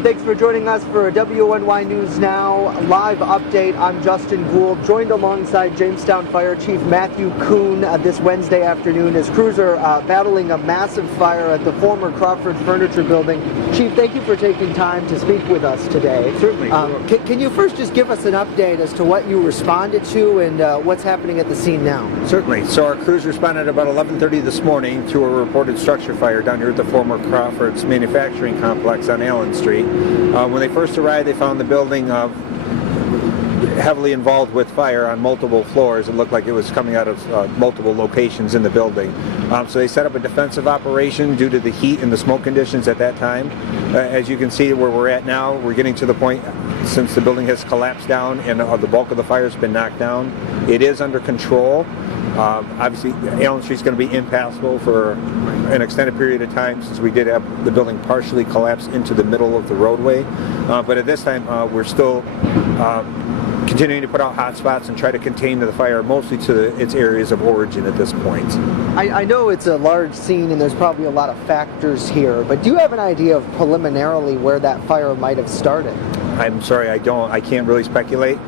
And thanks for joining us for WNY News Now live update. I'm Justin Gould, joined alongside Jamestown Fire Chief Matthew Kuhn this Wednesday afternoon as crews are battling a massive fire at the former Crawford Furniture Building. Chief, thank you for taking time to speak with us today. Certainly. Can you first just give us an update as to what you responded to and what's happening at the scene now? Certainly. So our crews responded about 11:30 this morning to a reported structure fire down here at the former Crawford's manufacturing complex on Allen Street. When they first arrived, they found the building heavily involved with fire on multiple floors. It looked like it was coming out of multiple locations in the building. So they set up a defensive operation due to the heat and the smoke conditions at that time. As you can see where we're at now, we're getting to the point, since the building has collapsed down and the bulk of the fire has been knocked down, it is under control. Obviously, Allen Street is going to be impassable for an extended period of time, since we did have the building partially collapse into the middle of the roadway. But at this time, we're still continuing to put out hot spots and try to contain the fire mostly to its areas of origin at this point. I know it's a large scene and there's probably a lot of factors here, but do you have an idea of preliminarily where that fire might have started? I'm sorry, I don't. I can't really speculate.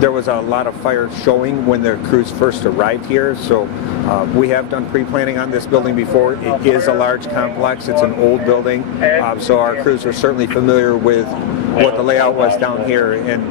There was a lot of fire showing when the crews first arrived here, so we have done pre-planning on this building before. It is a large complex. It's an old building, so our crews are certainly familiar with what the layout was down here and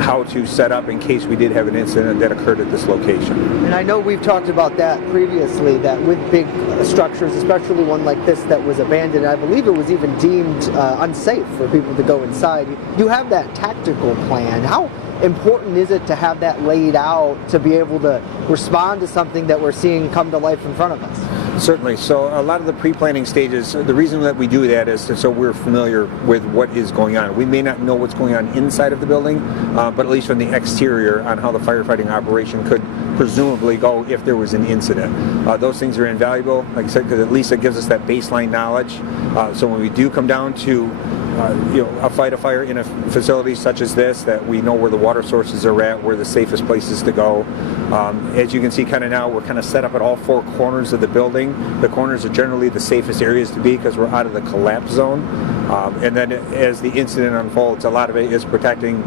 how to set up in case we did have an incident that occurred at this location. And I know we've talked about that previously, that with big structures, especially one like this that was abandoned, I believe it was even deemed unsafe for people to go inside. You have that tactical plan. How important is it to have that laid out to be able to respond to something that we're seeing come to life in front of us? Certainly. So a lot of the pre-planning stages, the reason that we do that is so we're familiar with what is going on. We may not know what's going on inside of the building, but at least from the exterior on how the firefighting operation could presumably go if there was an incident. Those things are invaluable, like I said, because at least it gives us that baseline knowledge. So when we do come down to fight a fire in a facility such as this, that we know where the water sources are at, where the safest places to go. As you can see kind of now, we're kind of set up at all four corners of the building. The corners are generally the safest areas to be because we're out of the collapse zone. And then as the incident unfolds, a lot of it is protecting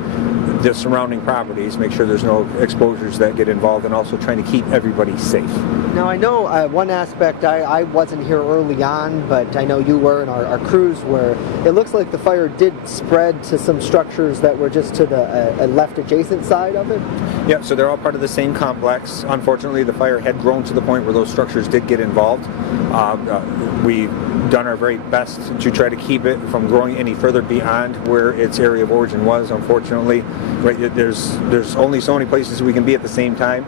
the surrounding properties, make sure there's no exposures that get involved, and also trying to keep everybody safe. Now I know one aspect, I wasn't here early on, but I know you were and our crews were. It looks like the fire did spread to some structures that were just to the left adjacent side of it? Yeah, so they're all part of the same complex. Unfortunately, the fire had grown to the point where those structures did get involved. We've done our very best to try to keep it from growing any further beyond where its area of origin was. Unfortunately, right, there's only so many places we can be at the same time.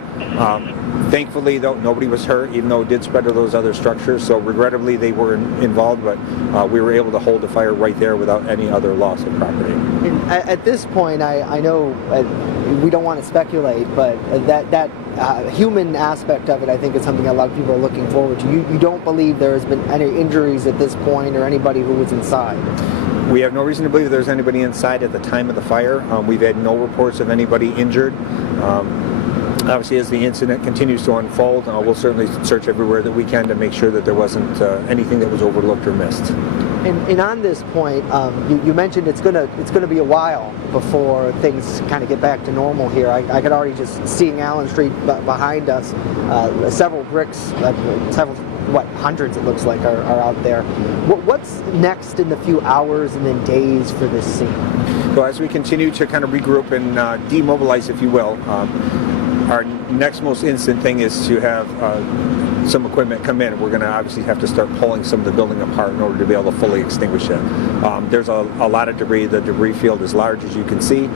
Thankfully, though, nobody was hurt, even though it did spread to those other structures. So regrettably, they were involved, but we were able to hold the fire right there without any other loss of property. And at this point, I know we don't want to speculate, but that human aspect of it, I think, is something a lot of people are looking forward to. You don't believe there has been any injuries at this point or anybody who was inside? We have no reason to believe there's anybody inside at the time of the fire. We've had no reports of anybody injured. Obviously, as the incident continues to unfold, we'll certainly search everywhere that we can to make sure that there wasn't anything that was overlooked or missed. And on this point, you mentioned it's gonna be a while before things kind of get back to normal here. I could already just seeing Allen Street behind us, several bricks, hundreds it looks like are out there. What's next in the few hours and then days for this scene? Well, as we continue to kind of regroup and demobilize, if you will, our next most instant thing is to have some equipment come in. We're going to obviously have to start pulling some of the building apart in order to be able to fully extinguish it. There's a lot of debris. The debris field is large, as you can see.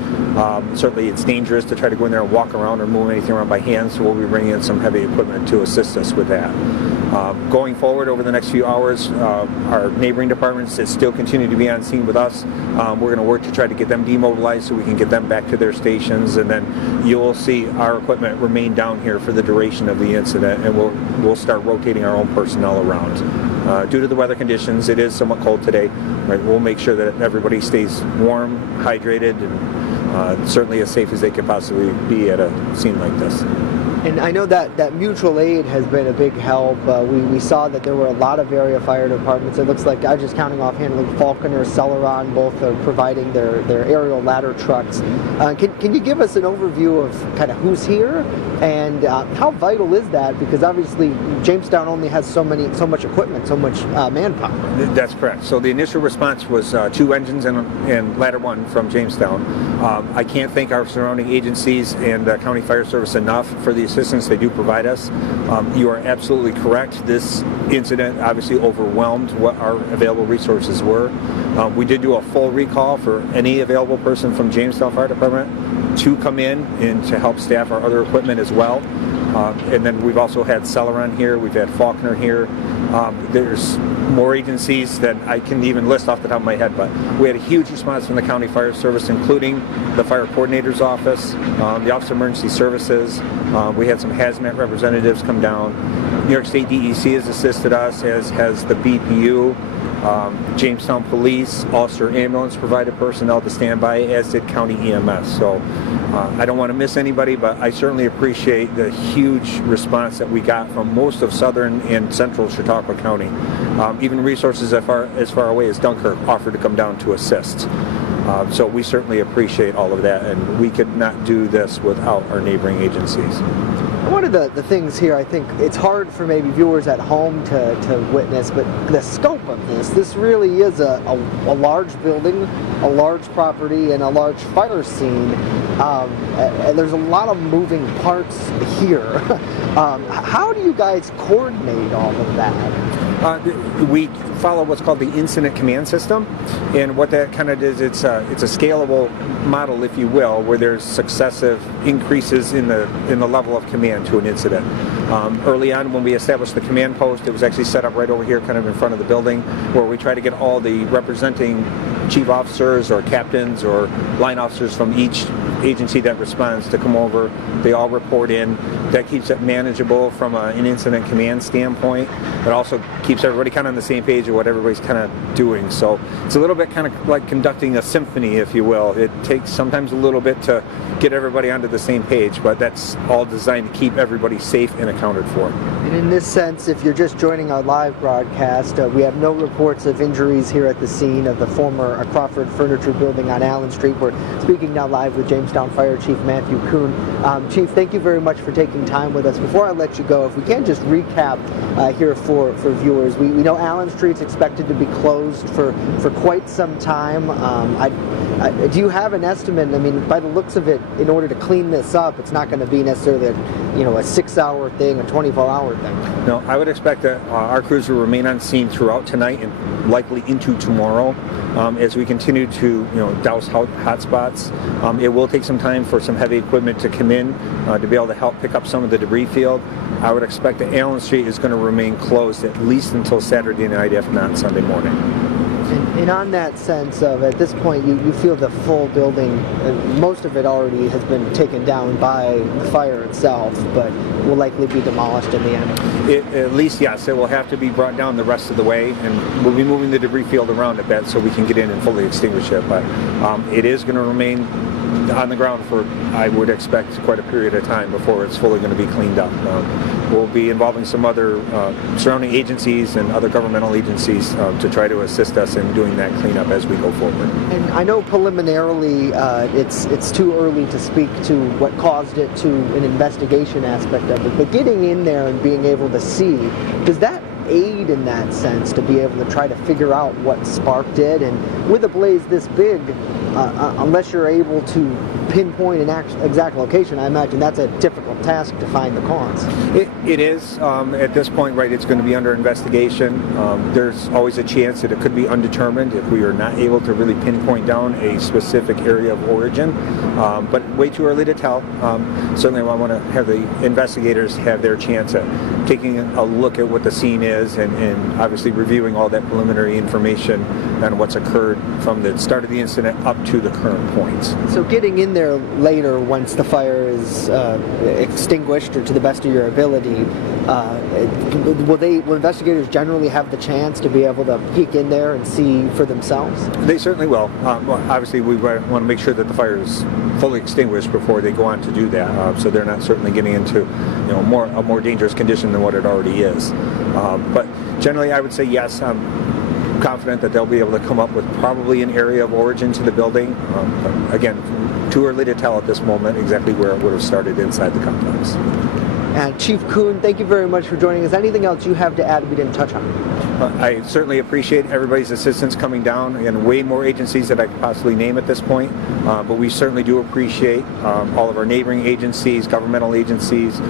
Certainly it's dangerous to try to go in there and walk around or move anything around by hand, so we'll be bringing in some heavy equipment to assist us with that. Going forward over the next few hours, our neighboring departments that still continue to be on scene with us, we're going to work to try to get them demobilized so we can get them back to their stations, and then you'll see our equipment remain down here for the duration of the incident, and we'll start rotating our own personnel around. Due to the weather conditions, it is somewhat cold today. Right? We'll make sure that everybody stays warm, hydrated, and certainly as safe as they can possibly be at a scene like this. And I know that mutual aid has been a big help. We saw that there were a lot of area fire departments. It looks like, I'm just counting offhand, like Falconer, Celeron, both are providing their aerial ladder trucks. Can you give us an overview of kind of who's here and how vital is that? Because obviously Jamestown only has so much equipment, so much manpower. That's correct. So the initial response was 2 engines and ladder 1 from Jamestown. I can't thank our surrounding agencies and the County Fire Service enough for the assistance they do provide us. You are absolutely correct. This incident obviously overwhelmed what our available resources were. We did do a full recall for any available person from Jamestown Fire Department to come in and to help staff our other equipment as well. And then we've also had Celeron here, we've had Falconer here. There's more agencies that I can even list off the top of my head, but we had a huge response from the County Fire Service, including the Fire Coordinator's Office, the Office of Emergency Services. We had some hazmat representatives come down. New York State DEC has assisted us, as has the BPU. Jamestown Police, Ulster Ambulance provided personnel to stand by, as did County EMS. So I don't want to miss anybody, but I certainly appreciate the huge response that we got from most of southern and central Chautauqua County. Even resources as far away as Dunkirk offered to come down to assist. So we certainly appreciate all of that, and we could not do this without our neighboring agencies. One of the things here, I think it's hard for maybe viewers at home to witness, but the scope of this really is a large building, a large property, and a large fire scene. And there's a lot of moving parts here. How do you guys coordinate all of that? We follow what's called the incident command system, and what that kind of is, it's a scalable model, if you will, where there's successive increases in the level of command to an incident. Early on, when we established the command post, it was actually set up right over here, kind of in front of the building, where we try to get all the representing chief officers or captains or line officers from each agency that responds to come over. They all report in. That keeps it manageable from an incident command standpoint, but also keeps everybody kind of on the same page of what everybody's kind of doing. So it's a little bit kind of like conducting a symphony, if you will. It takes sometimes a little bit to get everybody onto the same page, but that's all designed to keep everybody safe and accounted for. And in this sense, if you're just joining our live broadcast, we have no reports of injuries here at the scene of the former Crawford Furniture Building on Allen Street. We're speaking now live with Jamestown Fire Chief Matthew Kuhn. Chief, thank you very much for taking time with us. Before I let you go, if we can just recap here for viewers. We know Allen Street's expected to be closed for quite some time. Do you have an estimate? I mean, by the looks of it, in order to clean this up, it's not going to be necessarily a 6-hour thing, a 24-hour thing. No, I would expect that our crews will remain on scene throughout tonight and likely into tomorrow. As we continue to douse hot spots. It will take some time for some heavy equipment to come in to be able to help pick up some of the debris field. I would expect that Allen Street is going to remain closed at least until Saturday night, if not Sunday morning. And on that sense of, at this point, you feel the full building, most of it already has been taken down by the fire itself, but will likely be demolished in the end? At least, yes. It will have to be brought down the rest of the way, and we'll be moving the debris field around a bit so we can get in and fully extinguish it. But it is going to remain on the ground for, I would expect, quite a period of time before it's fully going to be cleaned up. We'll be involving some other surrounding agencies and other governmental agencies to try to assist us in doing that cleanup as we go forward. And I know preliminarily it's too early to speak to what caused it, to an investigation aspect of it, but getting in there and being able to see, does that aid in that sense to be able to try to figure out what sparked it? And with a blaze this big, unless you're able to pinpoint an exact location, I imagine that's a difficult task to find the cause. It is. At this point, right, it's going to be under investigation. There's always a chance that it could be undetermined if we are not able to really pinpoint down a specific area of origin. But way too early to tell. Certainly I want to have the investigators have their chance at taking a look at what the scene is and obviously reviewing all that preliminary information on what's occurred from the start of the incident up to the current points. So getting in there later once the fire is extinguished or to the best of your ability, will investigators generally have the chance to be able to peek in there and see for themselves? They certainly will. Well, obviously, we want to make sure that the fire is fully extinguished before they go on to do that, so they're not certainly getting into a more dangerous condition than what it already is. But generally, I would say yes. I'm confident that they'll be able to come up with probably an area of origin to the building. But again, too early to tell at this moment exactly where it would have started inside the complex. And Chief Kuhn, thank you very much for joining us. Anything else you have to add we didn't touch on? I certainly appreciate everybody's assistance coming down, and way more agencies that I could possibly name at this point. But we certainly do appreciate all of our neighboring agencies, governmental agencies,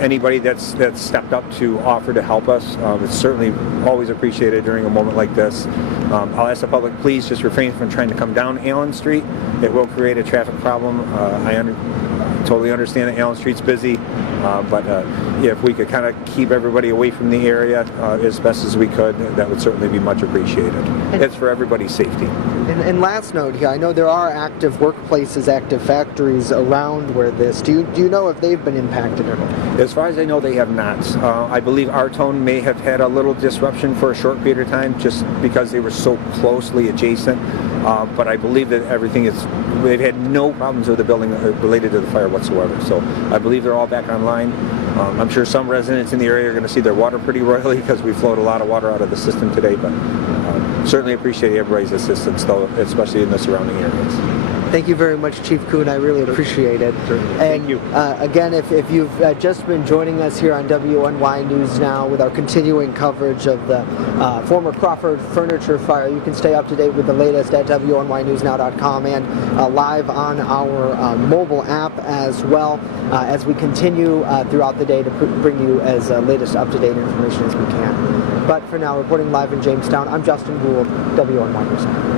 anybody that's stepped up to offer to help us. It's certainly always appreciated during a moment like this. I'll ask the public, please just refrain from trying to come down Allen Street. It will create a traffic problem. I totally understand that Allen Street's busy, but if we could kind of keep everybody away from the area as best as we could, that would certainly be much appreciated. It's for everybody's safety. And last note here, I know there are active workplaces, active factories around where this. Do you know if they've been impacted at all? As far as I know, they have not. I believe Artone may have had a little disruption for a short period of time just because they were so closely adjacent. But I believe that they've had no problems with the building related to the fire whatsoever. So I believe they're all back online. I'm sure some residents in the area are going to see their water pretty royally because we flowed a lot of water out of the system today, but certainly appreciate everybody's assistance, though, especially in the surrounding areas. Thank you very much, Chief Kuhn. I really appreciate it. Thank you. Again, if you've just been joining us here on WNY News Now with our continuing coverage of the former Crawford Furniture Fire, you can stay up to date with the latest at WNYNewsNow.com and live on our mobile app as well as we continue throughout the day to bring you as latest up-to-date information as we can. But for now, reporting live in Jamestown, I'm Justin Gould, WNY News Now.